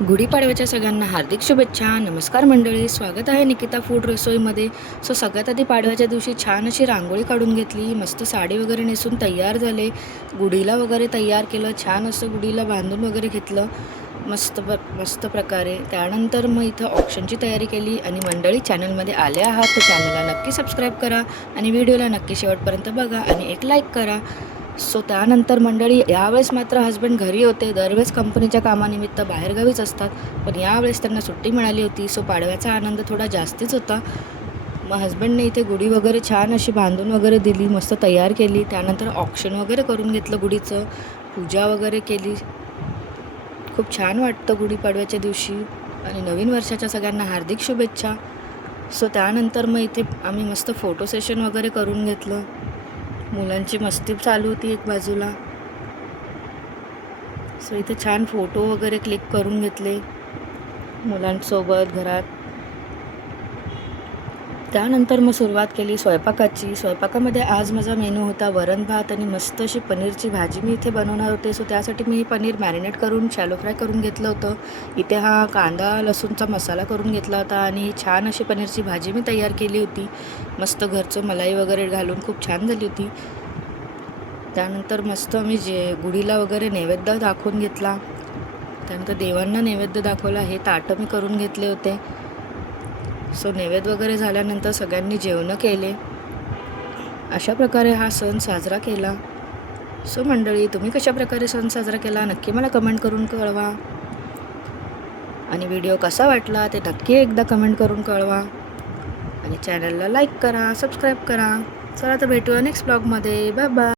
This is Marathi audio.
गुढीपाडव्याच्या सगळ्यांना हार्दिक शुभेच्छा. नमस्कार मंडळी, स्वागत आहे निकिता फूड रसोईमध्ये. सगळ्यात आधी पाडव्याच्या दिवशी छान अशी रांगोळी काढून घेतली, मस्त साडी वगैरे नेसून तयार झाले, गुढीला वगैरे तयार केलं, छान असं गुढीला बांधून वगैरे घेतलं मस्त प्रकारे. त्यानंतर मग इथं ऑप्शनची तयारी केली आणि मंडळी चॅनलमध्ये आले आहात तर चॅनलला नक्की सबस्क्राईब करा आणि व्हिडिओला नक्की शेवटपर्यंत बघा आणि एक लाईक करा. त्यानंतर मंडळी यावेळेस मात्र हस्बंड घरी होते. दरवेळेस कंपनीच्या कामानिमित्त बाहेरगावीच असतात, पण यावेळेस त्यांना सुट्टी मिळाली होती. पाडव्याचा आनंद थोडा जास्तीच होता. मग हस्बंडने इथे गुढी वगैरे छान अशी बांधून वगैरे दिली, मस्त तयार केली. त्यानंतर ऑक्शन वगैरे करून घेतलं गुढीचं, पूजा वगैरे केली. खूप छान वाटतं गुढीपाडव्याच्या दिवशी आणि नवीन वर्षाच्या सगळ्यांना हार्दिक शुभेच्छा. त्यानंतर मग इथे आम्ही मस्त फोटो सेशन वगैरे करून घेतलं. मुलांची मस्ती चालू होती एक बाजूला. इथे छान फोटो वगैरे क्लिक करून घेतले मुलांसोबत घरात. त्यानंतर मग सुरुवात केली स्वयंपाकाची. स्वयंपाकामध्ये आज माझा मेनू होता वरण भात आणि मस्त अशी पनीरची भाजी मी इथे बनवणार होते. त्यासाठी मी पनीर मॅरिनेट करून शॅलो फ्राय करून घेतलं होतं. इथे हा कांदा लसूणचा मसाला करून घेतला होता आणि छान अशी पनीरची भाजी मी तयार केली होती. मस्त घरचं मलाई वगैरे घालून खूप छान झाली होती. त्यानंतर मस्त मी गुढीला वगैरे नैवेद्य दाखवून घेतला. त्यानंतर देवांना नैवेद्य दाखवला. हे ताटं मी करून घेतले होते. नैवेद्य वगैरे झाल्यानंतर सगळ्यांनी जेवणं केले. अशा प्रकारे हा सण साजरा केला. मंडळी, तुम्ही कशा प्रकारे सण साजरा केला नक्की मला कमेंट करून कळवा आणि व्हिडिओ कसा वाटला ते नक्की एकदा कमेंट करून कळवा आणि चॅनलला लाईक करा, सबस्क्राईब करा. चला तर भेटूया नेक्स्ट ब्लॉगमध्ये. Bye bye.